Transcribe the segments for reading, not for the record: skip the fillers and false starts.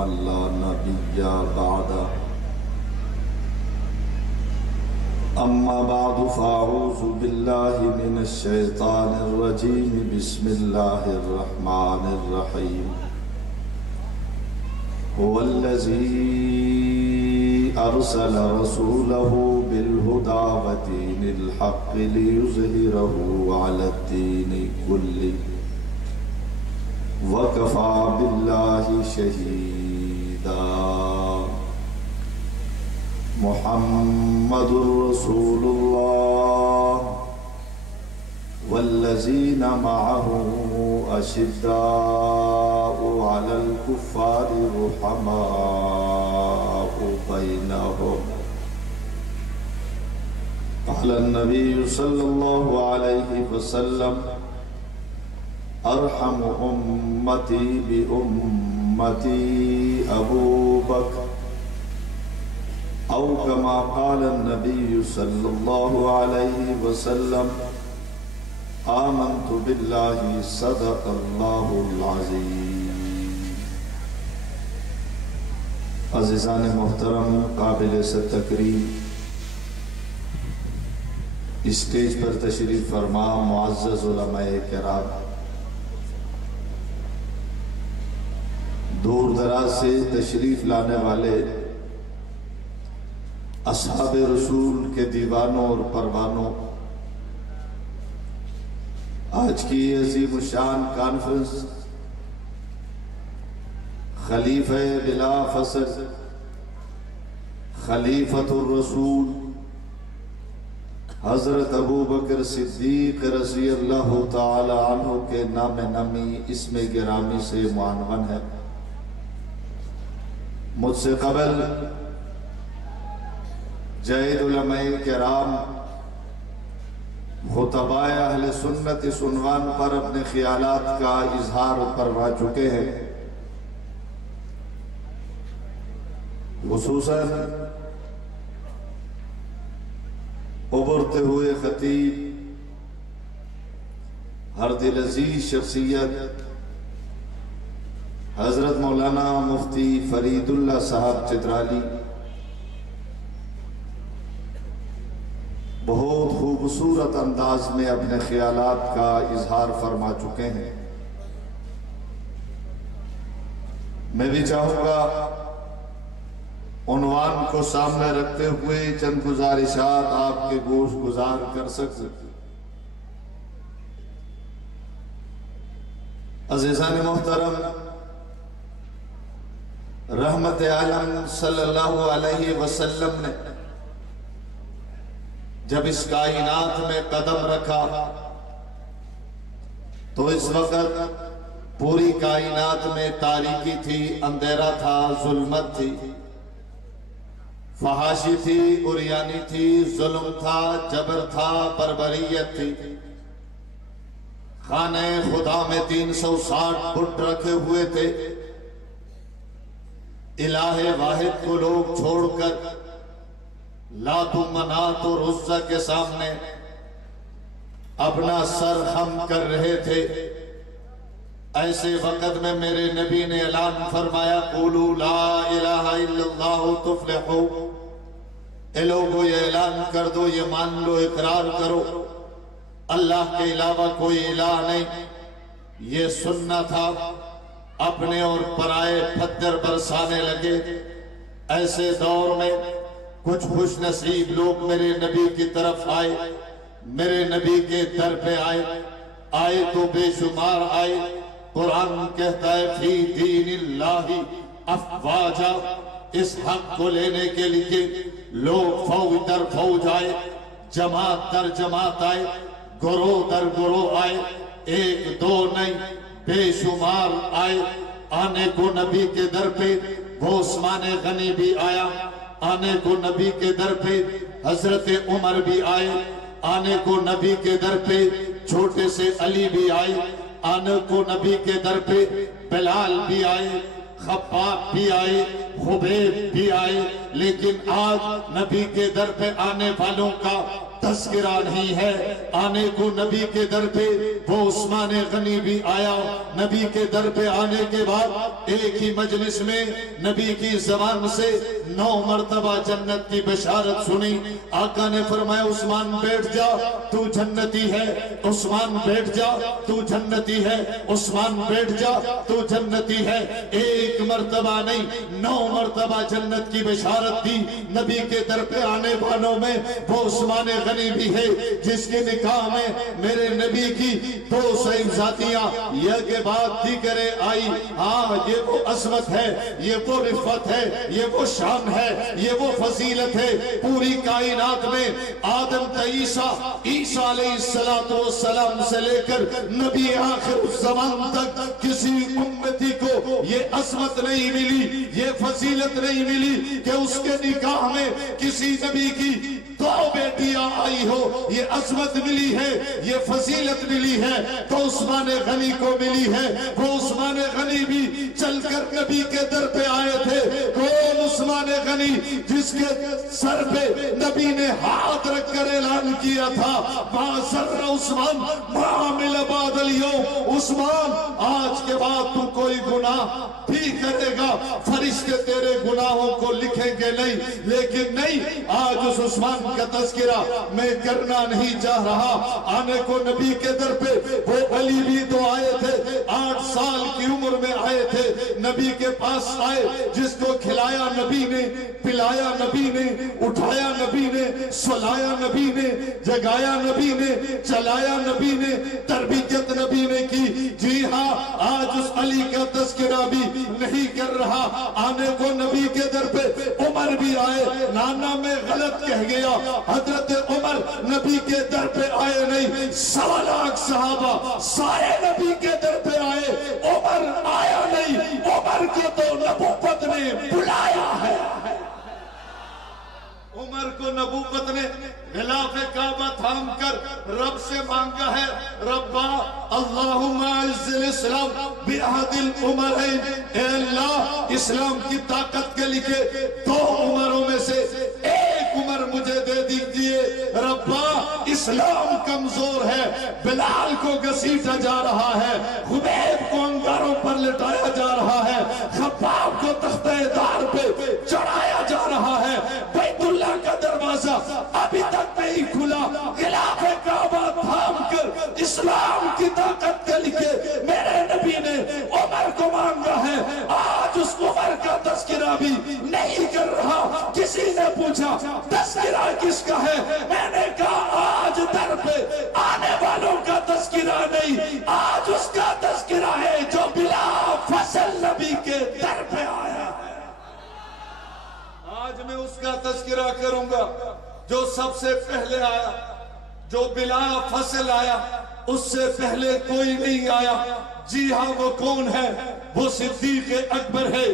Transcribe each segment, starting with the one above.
من لا نبي بعده أما بعد فأعوذ بالله من الشيطان الرجيم بسم الله الرحمن الرحيم هو الذي أرسل رسوله بالهدى ودين الحق ليظهره على الدين كله وكفى بالله شهيدا محمد رسول الله والذين معه أشداء على الكفار رحماء بينهم قال النبي صلى الله عليه وسلم أرحم أمتي بأمتي أبو بكر أو كما قال النبي صلى الله عليه وسلم آمنت بالله صدق الله العظيم. عزیزان محترم، قابل تکریم اسٹیج پر تشریف فرما معزز علماء کرام، دور دراز سے تشریف لانے والے اصحاب رسول کے دیوانوں اور پروانوں، آج کی عظیم الشان کانفرنس خلیفہ بلا فصل خلیفۃ الرسول حضرت ابو بکر صدیق رضی اللہ تعالی عنہ کے نام نامی اسم گرامی سے معنون ہے۔ مجھ سے قبل جید علماء کرام خطباء اہل سنت اس عنوان پر اپنے خیالات کا اظہار فرما چکے ہیں۔ خصوصاً ابھرتے ہوئے خطیب، ہر دل عزیز شخصیت حضرت مولانا مفتی فرید اللہ صاحب چترالی بہت خوبصورت انداز میں اپنے خیالات کا اظہار فرما چکے ہیں۔ میں بھی چاہوں گا عنوان کو سامنے رکھتے ہوئے چند گزارشات آپ کے گوش گزار کر سکتے۔ عزیزان محترم، رحمت عالم صلی اللہ علیہ وسلم نے جب اس کائنات میں قدم رکھا تو اس وقت پوری کائنات میں تاریکی تھی، اندھیرا تھا، ظلمت تھی، فحاشی تھی، عریانی تھی، ظلم تھا، جبر تھا، بربریت تھی۔ خانہ خدا میں 360 بت رکھے ہوئے تھے۔ الہ واحد کو لوگ چھوڑ کر لات و منات اور عزہ کے سامنے اپنا سر خم کر رہے تھے۔ ایسے وقت میں میرے نبی نے اعلان فرمایا، قولوا لا الہ الا اللہ تفلحوا۔ اے لوگو یہ اعلان کر دو، یہ مان لو، اقرار کرو، اللہ کے علاوہ کوئی الہ نہیں۔ یہ سننا تھا، اپنے اور پرائے پتھر برسانے لگے۔ ایسے دور میں کچھ خوش نصیب لوگ میرے نبی کی طرف آئے، میرے نبی کے در پہ آئے تو بے شمار آئے۔ قرآن کہتا ہے فی دین اللہ افواجا، اس حق کو لینے کے لیے لوگ فوج در فوج آئے، جماعت در جماعت آئے، گروہ در گروہ آئے، ایک دو نہیں بے شمار آئے۔ آنے کو نبی کے در پہ وہ عثمان غنی بھی آیا، آنے کو نبی کے در پہ حضرت عمر بھی آئے، آنے کو نبی کے در پہ چھوٹے سے علی بھی آئے، آنے کو نبی کے در پہ بلال بھی آئے، خباب بھی آئے، خبیب بھی آئے۔ لیکن آج نبی کے در پہ آنے والوں کا تذکرہ نہیں ہے۔ آنے کو نبی کے در پہ وہ عثمان غنی بھی آیا۔ نبی کے در پہ آنے کے بعد ایک ہی مجلس میں نبی کی زبان سے 9 مرتبہ جنت کی بشارت سنی۔ آقا نے فرمایا عثمان بیٹھ جا تو جنتی ہے، عثمان بیٹھ جا تو جنتی ہے، عثمان بیٹھ جا تو جنتی ہے۔ ایک مرتبہ نہیں 9 مرتبہ جنت کی بشارت دی۔ نبی کے در پہ آنے والوں میں وہ عثمان غنی بھی ہے جس کے نکاح میں میرے نبی کی 2 صاحبزادیاں یہ کے بعد دیگرے آئی۔ ہاں یہ وہ عظمت ہے، یہ وہ رفت ہے، یہ وہ شان ہے، یہ وہ فضیلت ہے۔ پوری کائنات میں آدم تا عیسیٰ، عیسیٰ علیہ السلام سے لے کر نبی آخر الزمان تک کسی امتی کو یہ عظمت نہیں ملی، یہ فضیلت نہیں ملی کہ اس کے نکاح میں کسی نبی کی 2 بیٹیاں آئی ہو۔ یہ عظمت ملی ہے، یہ فضیلت ملی ہے تو عثمان غنی کو ملی ہے۔ وہ عثمان غنی بھی چل کر نبی کے در پہ آئے تھے۔ کون عثمان غنی جس کے سر پہ نبی نے ہاتھ رکھ کر اعلان کیا تھا ما ضر عثمان ما عمل بعد اليوم، عثمان آج کے بعد تو کوئی گناہ بھی کرے گا فرشتے تیرے گناہوں کو لکھیں گے نہیں، لیکن نہیں آج اس عثمان کا تذکرہ میں کرنا نہیں چاہ رہا۔ آنے کو نبی کے در پہ وہ علی بھی تو آئے تھے، 8 سال کی عمر میں آئے تھے، نبی کے پاس آئے، جس کو کھلایا نبی نے، پلایا نبی نے، اٹھایا نبی نے، سلایا نبی نے، جگایا نبی نے، چلایا نبی نے، تربیت نبی نے کی۔ جی ہاں آج اس علی کا تذکرہ بھی نہیں کر رہا۔ آنے کو نبی کے در پہ عمر بھی آئے، نانا میں غلط کہہ گیا، حضرت عمر نبی کے در پہ آئے نہیں، 1.25 لاکھ صحابہ سارے نبی کے در پہ آئے، عمر آیا نہیں۔ عمر کو تو نبوت نے بلایا ہے، عمر کو نبوت نے غلاف کعبہ تھام کر رب سے مانگا ہے، ربا اللہم اعز الاسلام بعہد العمرین، اے اللہ اسلام کی طاقت کے لیے 2 عمروں میں سے ایک عمر مجھے دے دیجئے۔ ربا اسلام کمزور ہے، بلال کو گھسیٹا جا رہا ہے، خبیب کو انگاروں پر لٹایا جا رہا ہے، خباب کو تختہ دار پہ چڑھایا جا رہا ہے، بیت اللہ کا دروازہ ابھی تک نہیں کھلا۔ غلاف کعبہ تھام کر اسلام کی طاقت کے لیے میرے نبی نے عمر کو مانگا ہے۔ آج اس عمر کا تذکرہ بھی نہیں کر رہا۔ کسی نے پوچھا تذکرہ کس کا ہے، میں نے کہا آج در پہ آنے والوں کا تذکرہ نہیں، آج اس کا تذکرہ ہے جو بلا فصل نبی کے در پہ آیا ہے۔ آج میں اس کا تذکرہ کروں گا جو سب سے پہلے آیا، جو بلا فصل آیا، اس سے پہلے کوئی نہیں آیا۔ جی ہاں وہ کون ہے؟ وہ صدیق اکبر ہے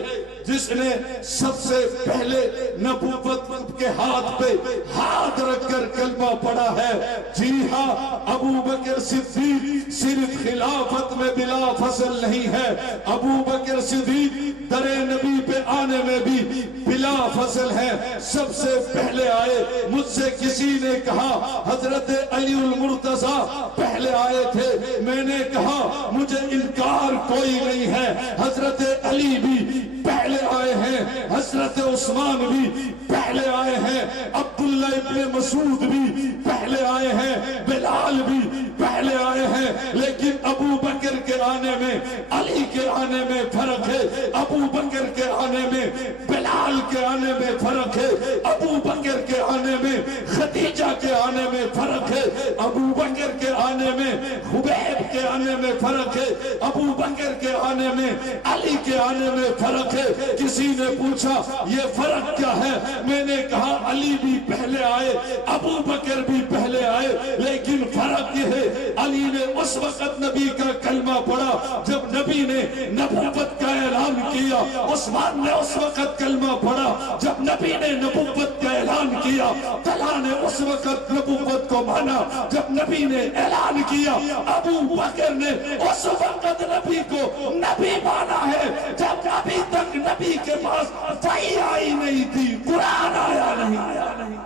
جس نے سب سے پہلے نبوت کے ہاتھ پہ ہاتھ رکھ کر کلمہ پڑھا ہے۔ جی ہاں ابو بکر صدیق صرف خلافت میں بلا فصل نہیں ہے، ابو بکر صدیق در نبی پہ آنے میں بھی بلا فصل ہے، سب سے پہلے آئے۔ مجھ سے کسی نے کہا حضرت علی المرتضیٰ پہلے آئے تھے، میں نے کہا مجھے انکار کوئی نہیں ہے، حضرت علی بھی پہلے آئے ہیں، حضرت عثمان بھی پہلے آئے ہیں، عبداللہ ابن مسعود بھی پہلے آئے ہیں، بلال بھی پہلے آئے ہیں، لیکن ابو بکر کے آنے میں علی کے آنے میں فرق ہے، ابو بکر کے آنے میں بلال کے آنے میں فرق ہے، ابو بکر کے آنے میں خدیجہ کے آنے میں فرق ہے، ابو بکر کے آنے میں خبیب کے آنے میں فرق ہے، ابو بکر کے آنے میں علی کے آنے میں فرق ہے۔ کسی نے پوچھا یہ فرق کیا ہے، میں نے کہا علی بھی پہلے آئے، ابو بکر بھی پہلے آئے، لیکن فرق یہ ہے علی نے اس وقت نبی کا کلمہ پڑھا جب نبی نے نبوت کا اعلان کیا، عثمان نے اس وقت کلمہ پڑھا جب نبی نے نبوت کا اعلان کیا، طلحہ نے اس وقت نبوت کو مانا جب نبی نے اعلان کیا، ابو بکر نے اس وقت نبی کو نبی مانا ہے جب ابھی تک نبی کے پاس وحی آئی نہیں تھی، قرآن آیا نہیں۔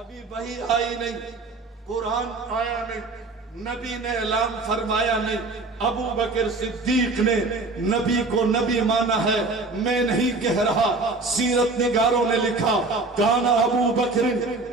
ابھی وحی آئی نہیں، قرآن آیا نہیں، نبی نے اعلان فرمایا نہیں۔ ابو بکر صدیق نے نبی کو نبی مانا ہے، میں نہیں کہہ رہا، سیرت نگاروں نے لکھا کان ابو بکر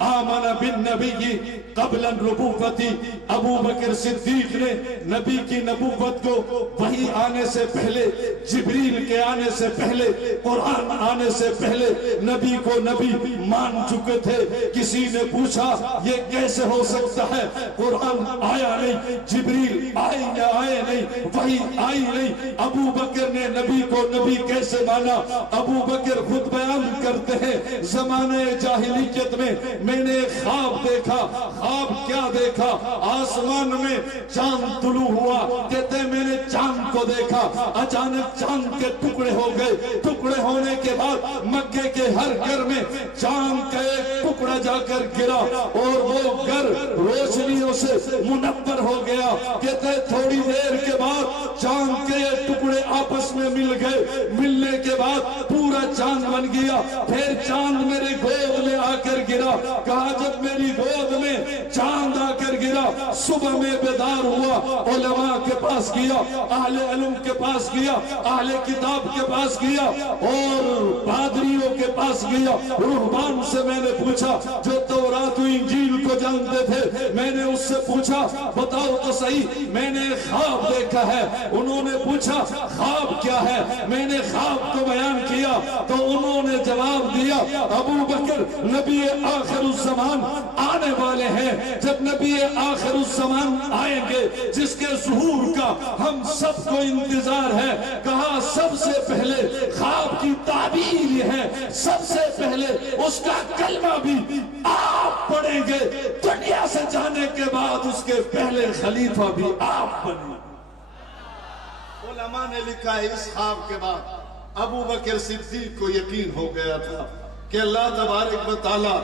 آمن بالنبی قبل النبوت۔ ابو بکر صدیق نے نبی کی نبوت کو وحی آنے سے پہلے، جبریل کے آنے سے پہلے، قرآن آنے سے پہلے نبی کو نبی مان چکے تھے۔ کسی نے پوچھا یہ کیسے ہو سکتا ہے؟ قرآن آیا نہیں، جبریل آئے نہیں، وحی آئی نہیں، ابو بکر نے نبی کو نبی کیسے مانا؟ ابو بکر خود بیان کرتے ہیں زمانے جاہلیت میں نے ایک خواب دیکھا۔ خواب کیا دیکھا؟ آسمان میں چاند طلوع ہوا، کہتے ہیں میں نے چاند کو دیکھا، اچانک چاند کے ٹکڑے ہو گئے، ٹکڑے ہونے کے بعد مکے کے ہر گھر میں چاند کا ایک ٹکڑا جا کر گرا اور وہ گھر روشنیوں سے منور ہو گیا۔ کہتے ہیں تھوڑی دیر کے بعد چاند کے ٹکڑے آپس میں مل گئے، ملنے کے بعد پورا چاند بن گیا۔ پھر چاند میرے گود میں آ کر گرا۔ کہا جب میری گود میں چاند آ کر گرا، صبح میں بیدار ہوا، علماء کے پاس گیا، اہل علم کے پاس گیا، اہل کتاب کے پاس گیا اور پادریوں کے پاس گیا، رہبان سے میں نے پوچھا جو تورات و انجیل کو جانتے تھے، میں نے اس سے پوچھا بتاؤ تو صحیح میں نے خواب دیکھا ہے۔ انہوں نے پوچھا خواب کیا ہے؟ میں نے خواب کو بیان کیا تو انہوں نے جواب دیا ابو بکر نبی آخر الزمان آنے والے ہیں۔ جب نبی آخر الزمان آئیں گے جس کے ظہور کا ہم سب کو انتظار ہے، کہا سب سے پہلے خواب کی تعبیر یہ ہے، سب سے پہلے اس کا کلمہ بھی آپ پڑھیں گے، دنیا سے جانے کے بعد اس کے پہلے خلیفہ بھی آپ بنیں۔ علماء نے لکھا ہے اس خواب کے بعد ابو بکر صدیق کو یقین ہو گیا تھا کہ اللہ تبارک و تعالی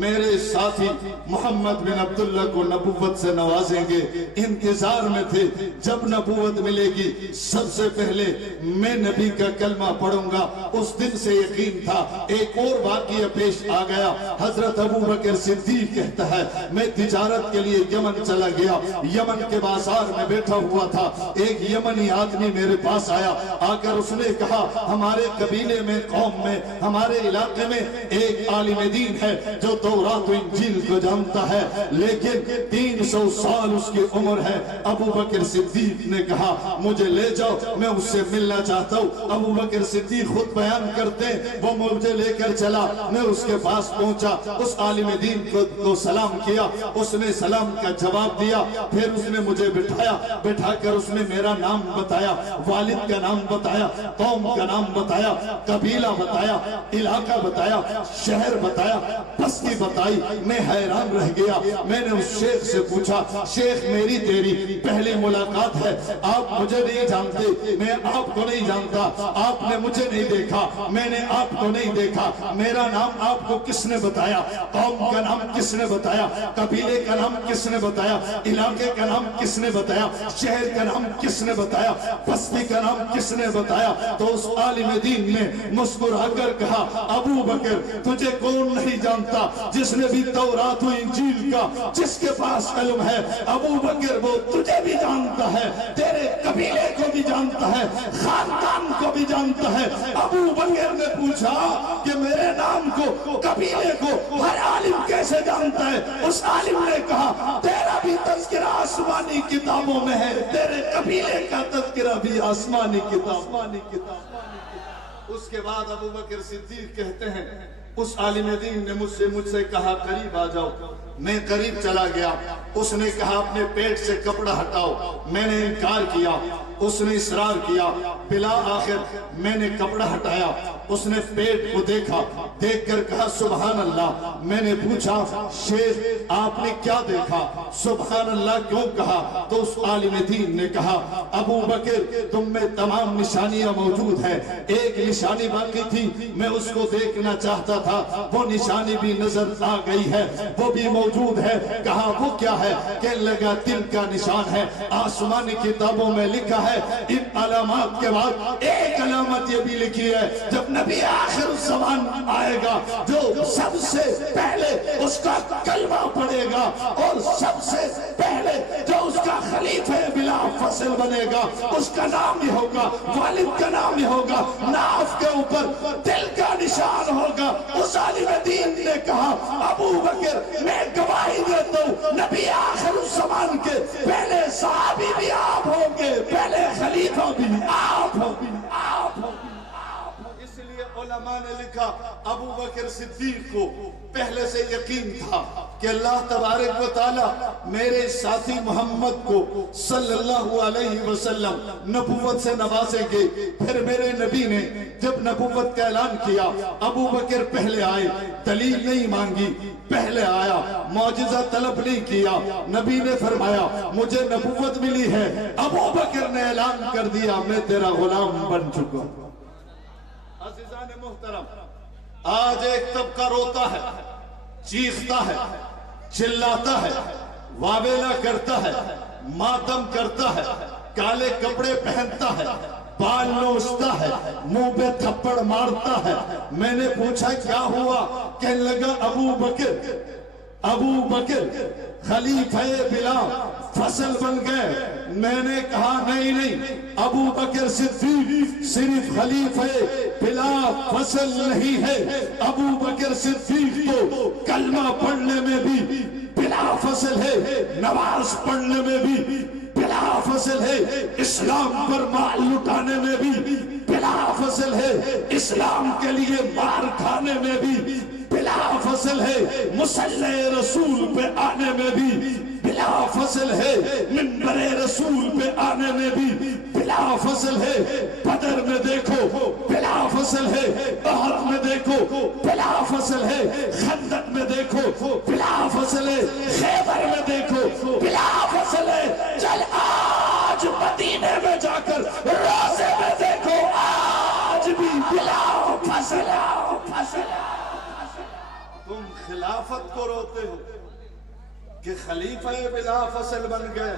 میرے ساتھی محمد بن عبداللہ کو نبوت سے نوازیں گے۔ انتظار میں تھے جب نبوت ملے گی سب سے پہلے میں نبی کا کلمہ پڑھوں گا۔ اس دن سے یقین تھا۔ ایک اور واقعہ پیش آ گیا۔ حضرت ابو بکر صدیق کہتا ہے میں تجارت کے لیے یمن چلا گیا، یمن کے بازار میں بیٹھا ہوا تھا، ایک یمنی آدمی میرے پاس آیا، آ کر اس نے کہا ہمارے قبیلے میں، قوم میں، ہمارے علاقے میں ایک عالم دین ہے جو تورات و انجیل کو جانتا ہے، لیکن 300 سال اس کی عمر ہے۔ ابو بکر صدیق نے کہا مجھے لے جاؤ، میں اس سے ملنا چاہتا ہوں۔ ابو بکر صدیق خود بیان کرتے وہ مجھے لے کر چلا، میں اس کے پاس پہنچا، اس عالم دین کو سلام کیا، اس نے سلام کا جواب دیا، پھر اس نے مجھے بٹھا کر اس نے میرا نام بتایا، والد کا نام بتایا، قوم کا نام بتایا، قبیلہ بتایا، علاقہ بتایا، شہر بتایا، بستی بتائی۔ میں حیران رہ گیا۔ میں نے اس شیخ سے پوچھا شیخ میری تیری پہلی ملاقات ہے، آپ مجھے نہیں جانتے، میں آپ کو نہیں جانتا، آپ نے مجھے نہیں دیکھا، میں نے آپ کو نہیں دیکھا، میرا نام آپ کو کس نے بتایا؟ قوم کا نام کس نے بتایا؟ قبیلے کا نام کس نے بتایا؟ علاقے کا نام کس نے بتایا؟ شہر کا نام کس نے بتایا؟ بستی کا نام کس نے بتایا؟ تو اس عالم دین نے مسکرا کر کہا ابو بکر تجھے کون نہیں جانتا؟ جس نے بھی تورات و انجیل کا جس کے پاس علم ہے، ابو بکر وہ تجھے بھی جانتا ہے، تیرے قبیلے کو بھی جانتا ہے، خاندان کو بھی جانتا ہے۔ ابو بکر نے پوچھا کہ میرے نام کو، قبیلے کو ہر عالم کیسے جانتا ہے؟ اس عالم نے کہا تیرا بھی تذکرہ آسمانی کتابوں میں ہے، تیرے قبیلے کا تذکرہ بھی آسمانی کتاب۔ اس کے بعد ابو بکر صدیق کہتے ہیں اس عالم دین نے مجھ سے کہا قریب آ جاؤ، میں قریب چلا گیا، اس نے کہا اپنے پیٹ سے کپڑا ہٹاؤ، میں نے انکار کیا، اس نے اصرار کیا، بلا آخر میں نے کپڑا ہٹایا، اس نے پیٹ کو دیکھا، دیکھ کر کہا سبحان اللہ۔ میں نے پوچھا شیخ آپ نے کیا دیکھا؟ سبحان اللہ کیوں کہا؟ تو اس عالم دین نے کہا ابو بکر تم میں تمام نشانیاں موجود ہیں، ایک نشانی باقی تھی میں اس کو دیکھنا چاہتا تھا، وہ نشانی بھی نظر آ گئی ہے، وہ بھی موجود ہے۔ کہا وہ کیا ہے؟ کہنے لگا دل کا نشان ہے، آسمانی کتابوں میں لکھا ہے ان علامات کے بعد ایک علامت یہ بھی لکھی ہے، جب نبی آخر الزمان آئے گا جو سب سے پہلے اس کا کلمہ پڑھے گا اور سب سے پہلے جو اس کا خلیفہ بلا فصل بنے گا اس کا نام ہی ہوگا، والد کا نام ہی ہوگا، ناف کے اوپر دل کا نشان ہوگا۔ اس عالم دین نے کہا ابو بکر میں گواہی دیتا ہوں نبی آخر الزمان کے پہلے صحابی بھی آپ ہوں گے، پہلے خلیفہ بھی آپ ہوں گے، آپ ہوں گے۔ اس لیے علماء نے لکھا ابو بکر صدیق کو پہلے سے یقین تھا کہ اللہ تبارک و تعالی میرے ساتھی محمد کو صلی اللہ علیہ وسلم نبوت سے نوازیں گے۔ پھر میرے نبی نے جب نبوت کا اعلان کیا ابو بکر پہلے آئے، دلیل نہیں مانگی، پہلے آیا، معجزہ طلب نہیں کیا۔ نبی نے فرمایا مجھے نبوت ملی ہے، ابو بکر نے اعلان کر دیا میں تیرا غلام بن چکا ہوں۔ عزیزان محترم، آج ایک طبقہ روتا ہے، چیختا ہے، چلاتا ہے، واویلا کرتا ہے، ماتم کرتا ہے، کالے کپڑے پہنتا ہے، بال نوچتا ہے، منہ پہ تھپڑ مارتا ہے۔ میں نے پوچھا کیا ہوا؟ کہنے لگا ابو بکر خلیفہ بلا فصل بن گئے۔ میں نے کہا نہیں، ابو بکر صدیق صرف خلیفہ بلا فصل نہیں ہے، ابو بکر صدیق تو کلمہ پڑھنے میں بھی بلا فصل ہے، نماز پڑھنے میں بھی بلا فصل ہے، اسلام پر مال لٹانے میں بھی بلا فصل ہے، اسلام کے لیے مار کھانے میں بھی بلا فصل ہے، مصلی رسول پہ آنے میں بھی بلا فصل ہے، منبر رسول پہ آنے میں بھی بلا فصل ہے۔ بدر میں دیکھو بلا فصل ہے، احد میں دیکھو بلا فصل ہے، خندق میں دیکھو بلا فصل ہے، خیبر میں دیکھو بلا فصل ہے۔ چل آج مدینے میں جا کر روزے میں دیکھو آج بھی بلا فصل ہے۔ تم خلافت کو روتے ہو کہ خلیفہ بلا فصل بن گئے،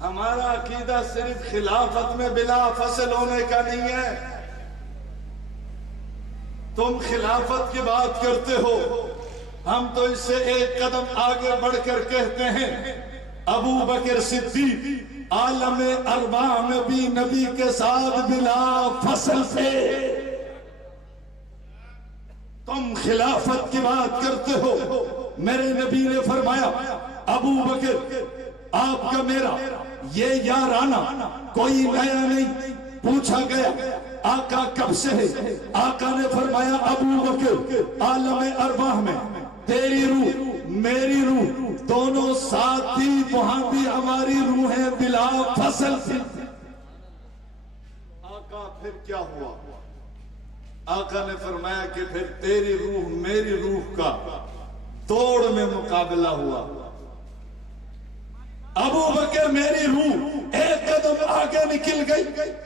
ہمارا عقیدہ صرف خلافت میں بلا فصل ہونے کا نہیں ہے۔ تم خلافت کی بات کرتے ہو، ہم تو اس سے ایک قدم آگے بڑھ کر کہتے ہیں ابو بکر صدیق عالم ارواح میں بھی نبی کے ساتھ بلا فصل تھے۔ تم خلافت کی بات کرتے ہو، میرے نبی نے فرمایا ابو بکر آپ کا میرا یہ یارانہ کوئی نیا نہیں۔ پوچھا گیا آقا کب سے ہے؟ آقا نے فرمایا ابو بکر عالم ارواح میں تیری روح میری روح دونوں ساتھ تھی، وہاں بھی ہماری روحیں بلا فصل تھی۔ آقا پھر کیا ہوا؟ آقا نے فرمایا کہ پھر تیری روح میری روح کا توڑ میں مقابلہ ہوا۔ ابو بکر میری روح ایک قدم آگے نکل گئی،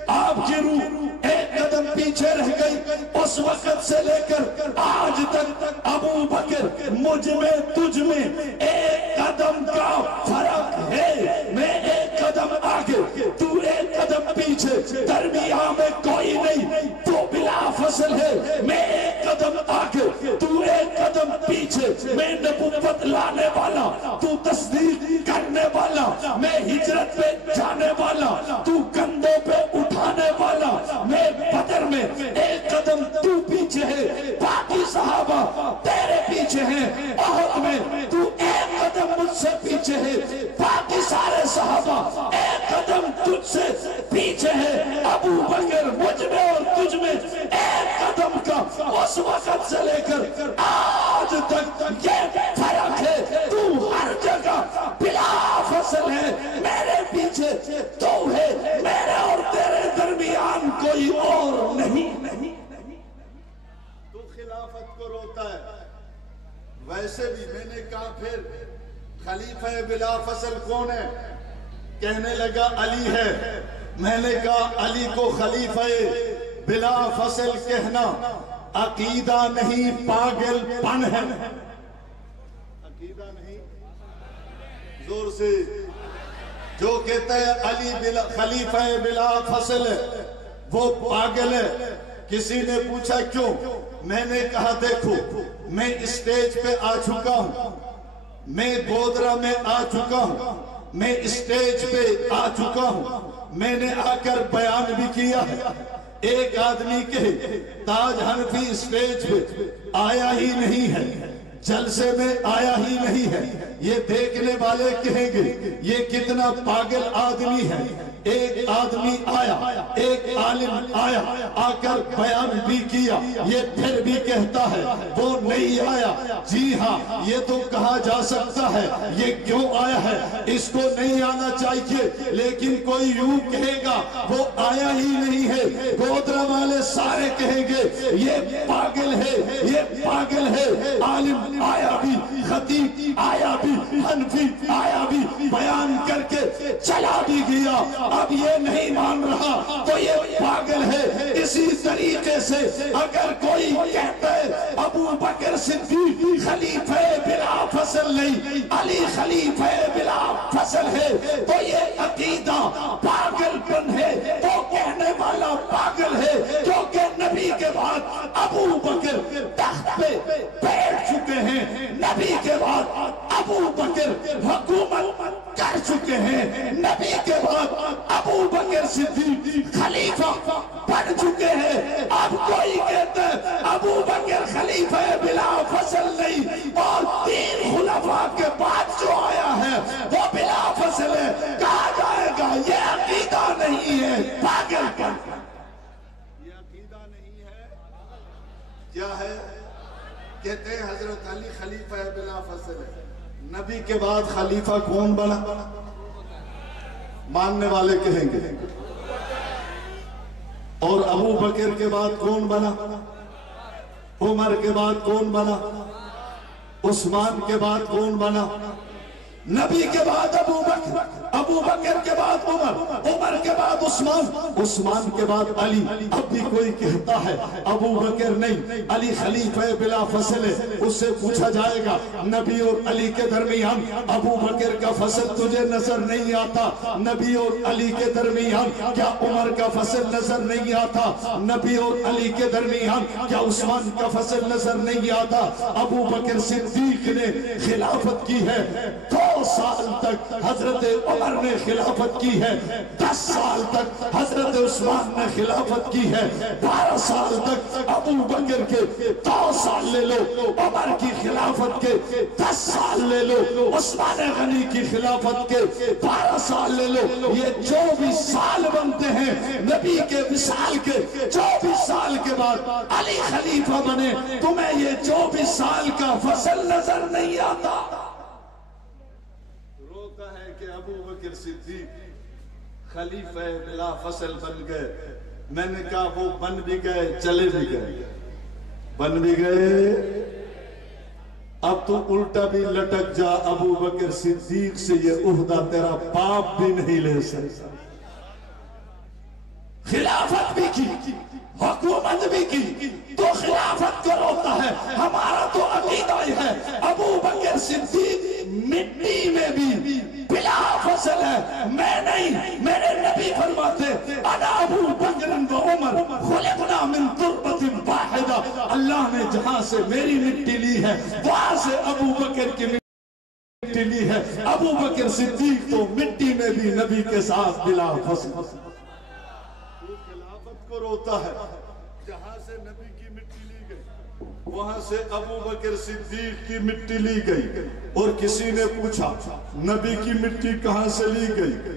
آپ کی روح ایک قدم پیچھے رہ گئی۔ اس وقت سے لے کر آج تک ابو بکر مجھ میں تجھ میں ایک قدم کا فرق ہے، میں ایک قدم آگے تو ایک قدم پیچھے، درمیان میں کوئی نہیں، تو بلا فصل ہے۔ میں ایک قدم آگے تو ایک قدم پیچھے، میں نبوت لانے والا تو تصدیق کرنے والا، میں ہجرت پہ جانے والا تو کندھوں پہ اٹھانے والا، میں بدر میں ایک قدم تو پیچھے ہے، باقی صحابہ تیرے پیچھے ہیں، احد میں تو ایک قدم مجھ سے پیچھے ہے، باقی سارے صحابہ ایک قدم تجھ سے پیچھے ہے۔ ابو بکر مجھ میں اور تجھ میں ایک قدم کا اس وقت سے لے کر آج تک یہ فرق ہے، تو ہر جگہ بلا فصل ہے، میرے پیچھے تو ہے، میرے اور تیرے درمیان کوئی اور نہیں۔ تو خلافت کو روتا ہے۔ ویسے بھی میں نے کہا پھر خلیفہ بلا فصل کون ہے؟ کہنے لگا علی ہے۔ میں نے کہا علی کو خلیفہ بلا فصل کہنا عقیدہ نہیں، پاگل پن ہے۔ عقیدہ نہیں، زور سے جو کہتا ہے علی خلیفہ بلا فصل ہے وہ پاگل ہے۔ کسی نے پوچھا کیوں؟ میں نے کہا دیکھو میں اسٹیج پہ آ چکا ہوں، میں گودرا میں آ چکا ہوں، میں اسٹیج پہ آ چکا ہوں، میں نے آ کر بیان بھی کیا ہے۔ ایک آدمی کے تاج حنفی اسٹیج پہ آیا ہی نہیں ہے، جلسے میں آیا ہی نہیں ہے، یہ دیکھنے والے کہیں گے یہ کتنا پاگل آدمی ہے۔ ایک آدمی آیا، ایک عالم آیا، آ کر بیان بھی کیا، یہ پھر بھی کہتا ہے وہ نہیں آیا۔ جی ہاں یہ تو کہا جا سکتا ہے یہ کیوں آیا ہے، اس کو نہیں آنا چاہیے، لیکن کوئی یوں کہے گا وہ آیا ہی نہیں ہے، گودرا والے سارے کہیں گے یہ پاگل ہے، یہ پاگل ہے۔ عالم آیا بھی، خطیب آیا بھی، حنفی آیا بھی، بیان کر کے چلا بھی گیا، اب یہ نہیں مان رہا تو یہ پاگل ہے۔ اسی طریقے سے اگر کوئی کہتا ہے ابو بکر صدیق خلیفہ بلا فصل نہیں، علی خلیفہ بلا فصل ہے، تو یہ عقیدہ پاگل پن ہے، وہ کہنے والا پاگل ہے، کیونکہ نبی کے بعد ابو بکر تخت پہ بیٹھ چکے ہیں، نبی کے بعد ابو بکر حکومت کر چکے ہیں، نبی کے بعد ابو بکر صدیق خلیفہ بن چکے ہیں۔ اب کوئی کہتا ہے ابو بکر خلیفہ بلا فصل نہیں اور تین خلفاء کے بعد جو آیا ہے وہ بلا فصل ہے، کہا جائے گا یہ عقیدہ نہیں ہے، پاگل پن۔ یہ عقیدہ نہیں ہے، کیا ہے؟ کہتے ہیں حضرت علی خلیفہ بلا فصل ہے۔ نبی کے بعد خلیفہ کون بنا؟ ماننے والے کہیں گے۔ اور ابو بکر کے بعد کون بنا؟ عمر کے بعد کون بنا؟ عثمان کے بعد کون بنا؟ نبی کے بعد ابو بکر، ابو بکر کے بعد عمر، عمر کے بعد عثمان، عثمان کے بعد علی۔ اب بھی کوئی کہتا ہے ابو بکر نہیں علی خلیفہ بلا فصل ہے، اس سے پوچھا جائے گا نبی اور علی کے درمیان ابو بکر کا فصل تجھے نظر نہیں آتا؟ نبی اور علی کے درمیان کیا عمر کا فصل نظر نہیں آتا؟ نبی اور علی کے درمیان کیا عثمان کا فصل نظر نہیں آتا؟ ابو بکر صدیق نے خلافت کی ہے 2 سال تک، حضرت عمر نے خلافت کی ہے 10 سال تک، حضرت عثمان نے خلافت کی ہے 12 سال تک، ابو بکر کے 2 سال لے لو، عمر کی خلافت کے 10 سال لے لو، عثمان غنی کی خلافت کے 12 سال لے لو، یہ 24 سال بنتے ہیں نبی کے وصال کے۔ 24 سال کے بعد علی خلیفہ بنے، تمہیں یہ 24 سال کا فصل نظر نہیں آتا؟ ہے کہ ابو بکر صدیق خلیفہ بلا فصل بن گئے۔ میں نے کہا وہ بن بھی گئے، چلے بھی گئے، بن بھی گئے، اب تو الٹا بھی لٹک جا، ابو بکر صدیق سے یہ عہدہ تیرا باپ بھی نہیں لے سکتا۔ خلافت بھی کی، حکومت بھی کی، تو خلافت کو روتا ہے۔ ہمارا تو عقیدہ ہے ابو بکر صدیق مٹی میں بھی بلا فصل ہے، میں نہیں۔ میرے نبی فرماتے انا ابو بکر و عمر خلقنا من تربت واحدہ، اللہ نے جہاں سے میری مٹی لی ہے وہاں سے ابو بکر کی مٹی لی ہے۔ ابو بکر صدیق تو مٹی میں بھی نبی کے ساتھ بلا فصل۔ خلافت کو روتا ہے، جہاں سے نبی کی مٹی لی گئی وہاں سے ابو بکر صدیق کی مٹی لی گئی۔ اور کسی نے پوچھا نبی کی مٹی کہاں سے لی گئی؟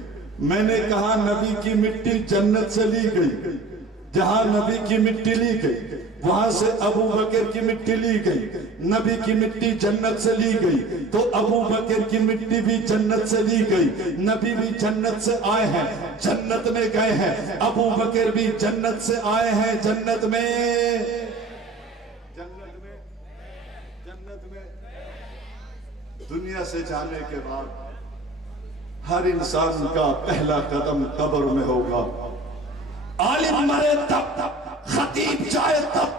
میں نے کہا نبی کی مٹی جنت سے لی گئی، جہاں نبی کی مٹی لی گئی وہاں سے ابو بکر کی مٹی لی گئی۔ نبی کی مٹی جنت سے لی گئی تو ابو بکر کی مٹی بھی جنت سے لی گئی۔ نبی بھی جنت سے آئے ہیں، جنت میں گئے ہیں، ابو بکر بھی جنت سے آئے ہیں، جنت میں دنیا سے جانے کے بعد ہر انسان کا پہلا قدم قبر میں ہوگا۔ عالم مرے تب، خطیب جائے تب،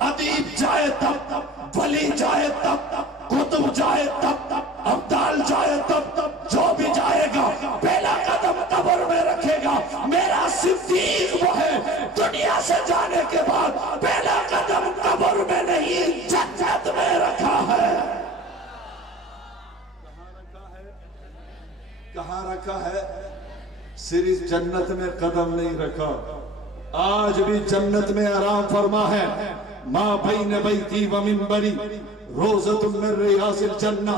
ادیب جائے تب، ولی جائے تب، قطب جائے تب، ابدال جائے تب، جو بھی جائے گا پہلا قدم دنیا سے جانے کے بعد پہلا قدم قبر میں نہیں جنت میں رکھا ہے۔ کہاں رکھا ہے؟ صرف جنت میں قدم نہیں رکھا، آج بھی جنت میں آرام فرما ہے۔ ما بین بیتی و منبری روضۃ من ریاض الجنہ،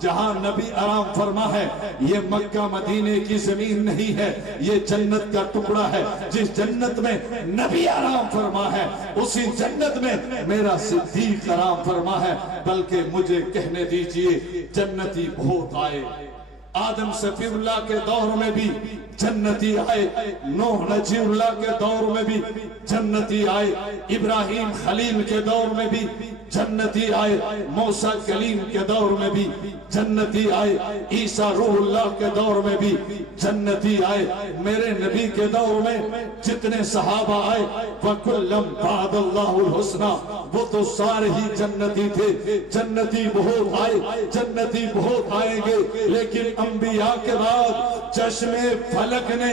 جہاں نبی آرام فرما ہے یہ مکہ مدینے کی زمین نہیں ہے، یہ جنت کا ٹکڑا ہے۔ جس جنت میں نبی آرام فرما ہے اسی جنت میں میرا صدیق آرام فرما ہے۔ بلکہ مجھے کہنے دیجئے جنتی بہت آئے، آدم صفی اللہ کے دور میں بھی جنتی آئے، نوح نجی اللہ کے دور میں بھی جنتی آئے، ابراہیم خلیل کے دور میں بھی جنتی آئے، موسیٰ کلیم کے دور میں بھی جنتی آئے، عیسیٰ روح اللہ کے دور میں بھی جنتی آئے، میرے نبی کے دور میں جتنے صحابہ آئے وَكُلًّا بَعْدَ اللَّهُ الْحُسْنَى، وہ تو سارے ہی جنتی تھے۔ جنتی بہت آئے، جنتی بہت آئیں گے، لیکن انبیاء کے بعد چشم فلک نے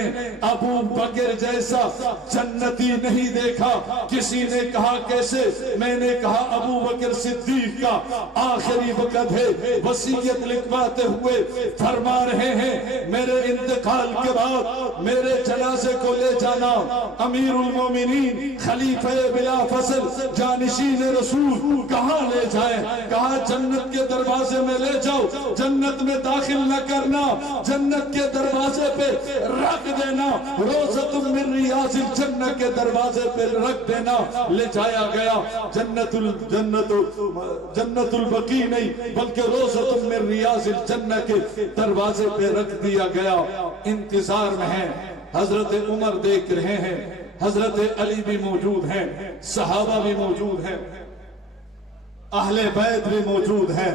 ابو بکر جیسا جنتی نہیں دیکھا۔ کسی نے کہا کیسے؟ میں نے کہا ابو بکر صدیق کا آخری وقت ہے، وصیت لکھواتے ہوئے فرما رہے ہیں میرے انتقال کے بعد میرے جنازے کو لے جانا، امیر المومنین خلیفہ بلا فصل جانشین رسول کہاں لے جائیں؟ کہا جنت کے دروازے میں لے جاؤ، جنت میں داخل نہ کرنا، جنت کے دروازے پہ رکھ دینا، روضۃ من ریاض الجنہ کے دروازے پہ رکھ دینا۔ لے جایا گیا، جنت البقیع نہیں بلکہ روضۃ من ریاض الجنہ کے دروازے پہ رکھ دیا گیا۔ انتظار میں ہیں، حضرت عمر دیکھ رہے ہیں، حضرت علی بھی موجود ہیں، صحابہ بھی موجود ہیں، اہل بیت بھی موجود ہیں،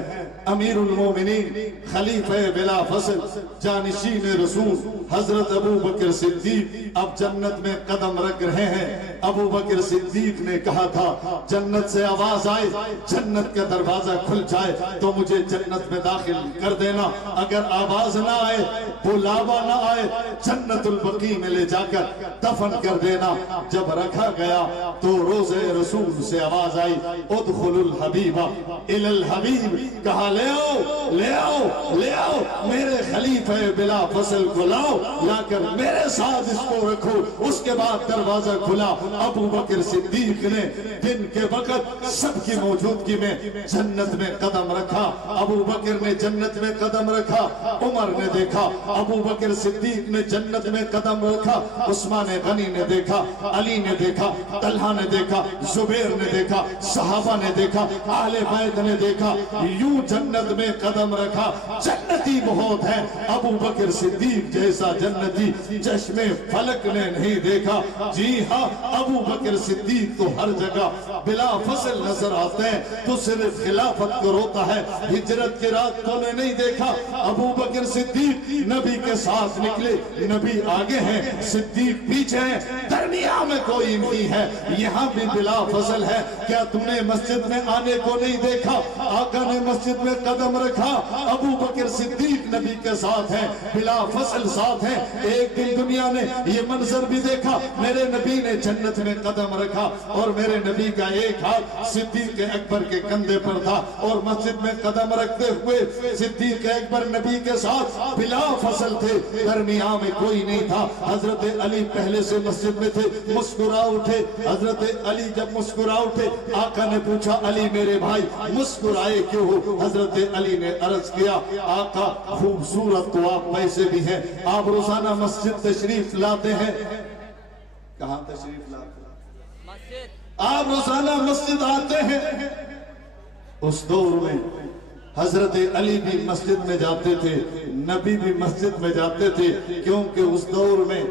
امیر المومنین خلیفہ بلا فصل جانشین رسول حضرت ابو بکر صدیق اب جنت میں قدم رکھ رہے ہیں۔ ابو بکر صدیق نے کہا تھا جنت سے آواز آئے، جنت کا دروازہ کھل جائے تو مجھے جنت میں داخل کر دینا، اگر آواز نہ آئے، بلاوا نہ آئے، جنت البقیع میں لے جا کر دفن کر دینا۔ جب رکھا گیا تو روضہ رسول سے آواز آئی ادخل الحبیب الی الحبیب، کہا لے آؤ لے آؤ لے آؤ، میرے خلیفہ بلا فصل کو لاؤ، لا کر میرے ساتھ اس کو رکھو۔ اس کے بعد دروازہ کھلا، ابو بکر صدیق نے دن کے وقت سب کی موجودگی میں جنت میں قدم رکھا۔ ابو بکر نے جنت میں قدم رکھا، عمر نے دیکھا، ابو بکر صدیق نے جنت میں قدم رکھا، عثمان غنی نے دیکھا، علی نے دیکھا، طلحہ نے دیکھا، زبیر نے دیکھا، صحابہ نے دیکھا، اہل بیت نے دیکھا، یوں جنت میں قدم رکھا۔ جنتی بہت ہے، ابو بکر صدیق جیسا جنتی چشم فلک نے نہیں دیکھا۔ جی ہاں، ابو بکر صدیق تو ہر جگہ بلا فصل نظر آتے ہیں، تو صرف خلافت کو روتا ہے۔ ہجرت کی رات تو نے نہیں دیکھا، ابو بکر صدیق نبی کے ساتھ نکلے، نبی آگے ہیں، صدیق پیچھے ہیں، درمیان میں کوئی نہیں ہے، یہاں بھی بلا فصل ہے۔ کیا تم نے مسجد میں آنے کو نہیں دیکھا؟ آقا نے مسجد میں قدم رکھا، ابو بکر صدیق نبی کے ساتھ ہیں، بلا فصل ساتھ ہیں۔ ایک دن دنیا نے یہ منظر بھی دیکھا، میرے نبی نے جنت میں قدم رکھا اور میرے نبی کا ایک ہاتھ صدیق اکبر کے کندھے پر تھا، اور مسجد میں قدم رکھتے ہوئے صدیق اکبر نبی کے ساتھ بلا فصل تھے، درمیان میں کوئی نہیں تھا۔ حضرت علی پہلے سے مسجد میں تھے، مسکرا اٹھے، حضرت علی جب مسکرا اٹھے، آقا نے پوچھا علی میرے بھائی مسکرائے کیوں ہو؟ حضرت علی نے عرض کیا آقا خوبصورت تو آپ پیسے بھی ہیں، آپ روزانہ مسجد تشریف لاتے ہیں۔ کہاں تشریف لاتے ہیں؟ آپ روزانہ مسجد آتے ہیں۔ اس دور میں حضرت علی بھی مسجد میں جاتے تھے، نبی بھی مسجد میں جاتے تھے، کیونکہ اس دور میں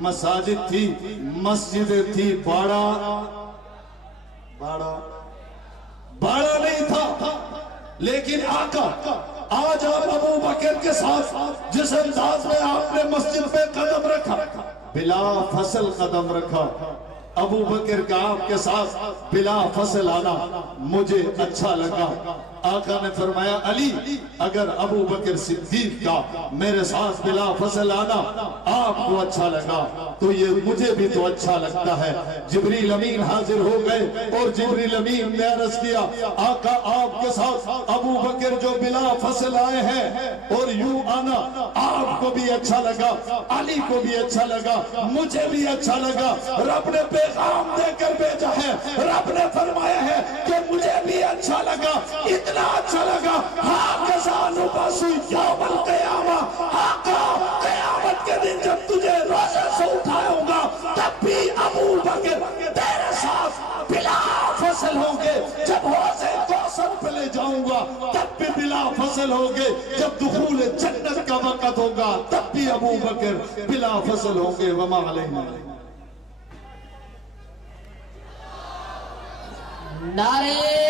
مساجد تھی، مسجدیں تھی، باڑا نہیں تھا۔ لیکن آقا آج آپ ابو بکر کے ساتھ جس انداز میں آپ نے مسجد پہ قدم رکھا، بلا فصل قدم رکھا، ابو بکر کا آپ کے ساتھ بلا فصل آنا مجھے اچھا لگا۔ آقا نے فرمایا علی اگر ابو بکر صدیق کا میرے ساتھ بلا فصل آنا آپ کو اچھا لگا تو یہ مجھے بھی تو اچھا لگتا ہے۔ جبریل امین حاضر ہو گئے اور جبریل امین نے عرض کیا آقا آپ کے ساتھ ابو بکر جو بلا فصل آئے ہیں اور یوں آنا آپ کو بھی اچھا لگا، علی کو بھی اچھا لگا، مجھے بھی اچھا لگا۔ رب نے پیغام دے کر بھیجا ہے، رب نے فرمایا ہے کہ مجھے بھی اچھا لگا، اتنا اچھا لگا یوم القیامہ آقا قیامت کے دن جب تجھے روزے سے اٹھاؤں گا تب بھی ابو بکر تیرے ساتھ بلا فصل ہوں گے، جب حوض کوثر پہ لے جاؤں گا تب بھی بلا فصل ہوں گے، جب دخول جنت کا وقت ہوگا تب بھی ابو بکر بلا فصل ہوں گے۔ وما علینا نعرے